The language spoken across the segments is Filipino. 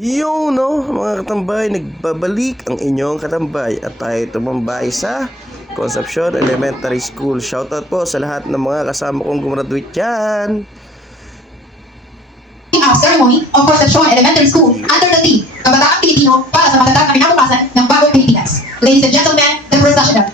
Yung no, mga katambay, nagbabalik ang inyong katambay at tayo tumambay sa Concepcion Elementary School. Shoutout po sa lahat ng mga kasama kong gumraduate dyan. Ceremony of Concepcion Elementary School under the theme Kabataang Pilipino para sa matatag na kinabukasan ng bagong Pilipinas. Ladies and gentlemen, the processional.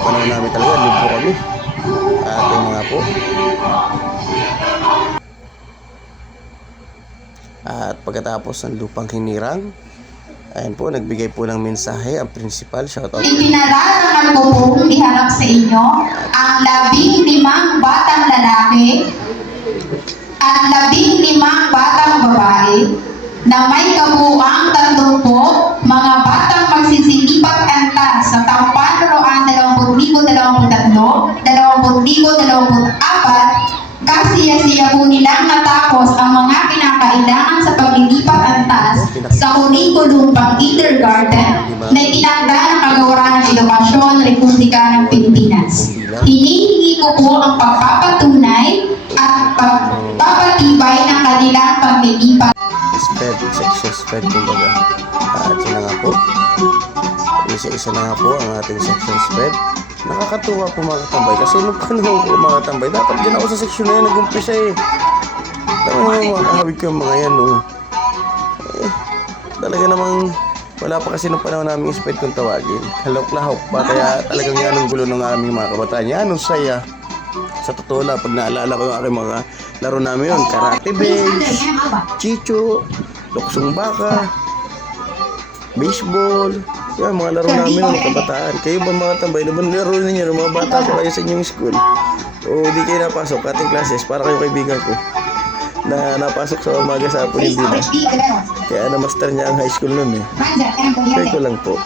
Panahon namin talaga, libre kami. At yun nga po. At pagkatapos ng lupang hinirang, ayun po, nagbigay po ng mensahe ang principal. Shoutout. Ipinararangan ko pong iharap sa inyo ang 15 batang lalaki at 15 batang babae na may kabuuang 30 mga batang magsisilipat antas sa taong panroan 2023, 2024, kasiya-siya po nilang natapos ang mga pinakailangan sa paglilipat antas sa kurikulum pang-kindergarten na itinangda ng Kagawaran ng Edukasyon Republika ng Pilipinas. Hinihingi ko po ang pagpapatunay at pagpapatibay ng kanilang paglilipat. Section spread kumbaga. At yun na nga po. Isa-isa na nga po ang ating section spread. Nakakatuwa po mga katambay. Kasi nung panahon ko mga katambay, dapat dyan ako sa section na yan nag-umpisa eh. Tama naman mga kahawig ko yung mga yan no. Talaga namang wala pa kasi nung panahon namin spread kung tawagin. Halok-lahok pa. Kaya talagang yan ang gulo ng aming mga kabataan. Yan ang saya. Sa totoo lang, pag naalala ko yung aking mga laro namin yun, karate base, chicho, luksong baka, baseball, yan mga laro namin ng kabataan. Kayo ba mga tambay, naman laro ninyo ng mga bata ko kayo sa inyong school? O di kayo napasok, cutting classes, para kayo kaibigan ko na napasok sa umaga sa hapon hindi na. Kaya na-master niya ang high school nun eh. Kaya ko lang po.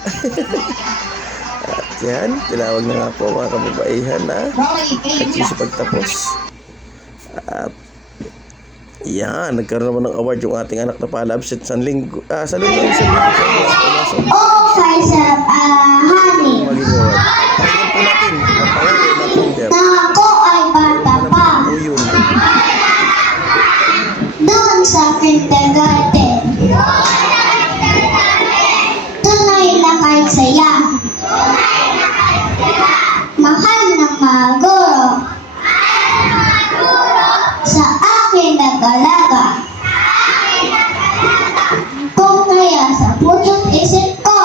At yan, tinawag na nga po mga kababaihan na nagsisi pagtapos. At yan, nagkaroon naman ng award yung ating anak na pala-absent sa linggo. Sa linggo ng isang linggo. Honey. Maging award. Pakinggan po natin. Ang pangalan natin dyan. Na ako ay bata pa. Doon sa kindergarten. Tunay na kahit saya. Mahal ng mga guro. Sa akin nag-alaga. Kung kaya sa puso't isip ko,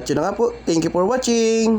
At yun na nga po. Thank you for watching.